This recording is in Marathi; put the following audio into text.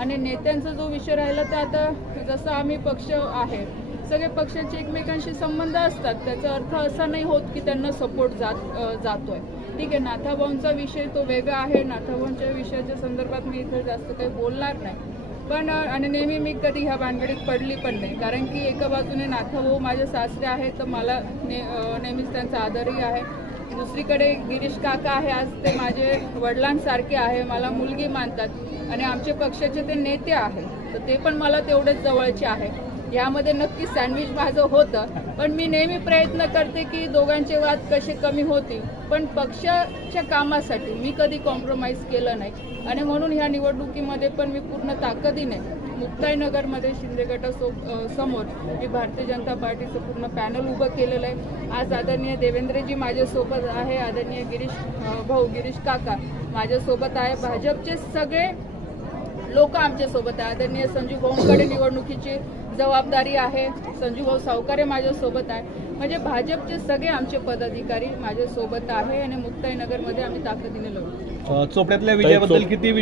आणि नेत्यांचा जो विषय राहिला तर आता जसं आम्ही पक्ष आहे सगळे पक्षाचे एकमेकांशी संबंध असतात त्याचा अर्थ असा नाही होत की त्यांना सपोर्ट जात जातोय ठीक आहे नाथाभाऊंचा विषय तो वेगळा आहे नाथाभाऊंच्या विषयाच्या संदर्भात मी इथे जास्त काही बोलणार नाही पण आणि नेहमी मी कधी ह्या भानगडीत पडली पण नाही कारण की एका बाजूने नाथाभाऊ माझ्या सासरे आहेत तर मला ने नेहमीच त्यांचा आदरही आहे दुसरीकडे गिरीश काका आहे आज ते माझे वडिलांसारखे आहे मला मुलगी मानतात आणि आमचे पक्षाचे ते नेते आहेत तर ते पण मला तेवढेच जवळचे आहे यामध्ये नक्की सँडविच माझं होतं पण मी नेहमी प्रयत्न करते की दोघांचे वाद कसे कमी होतील पण पक्षाच्या कामासाठी मी कधी कॉम्प्रोमाइज केलं नाही आणि म्हणून ह्या निवडणुकीमध्ये पण मी पूर्ण ताकदीने मुक्ताईनगरमध्ये शिंदे गटासो समोर मी भारतीय जनता पार्टीचं पूर्ण पॅनल उभं केलेलं आहे आज आदरणीय देवेंद्रजी माझ्यासोबत आहे आदरणीय गिरीश भाऊ गिरीश काका माझ्यासोबत आहे भाजपचे सगळे लोक आमच्या सोबत आहे आदरणीय संजू भाऊंकडे निवडणुकीची जबाबदारी आहे संजू भाऊ सावकारे माझ्यासोबत आहे म्हणजे भाजपचे सगळे आमचे पदाधिकारी माझ्यासोबत आहे आणि मध्ये आम्ही ताकदीने लढू चोपड्यातल्या विजयाबद्दल किती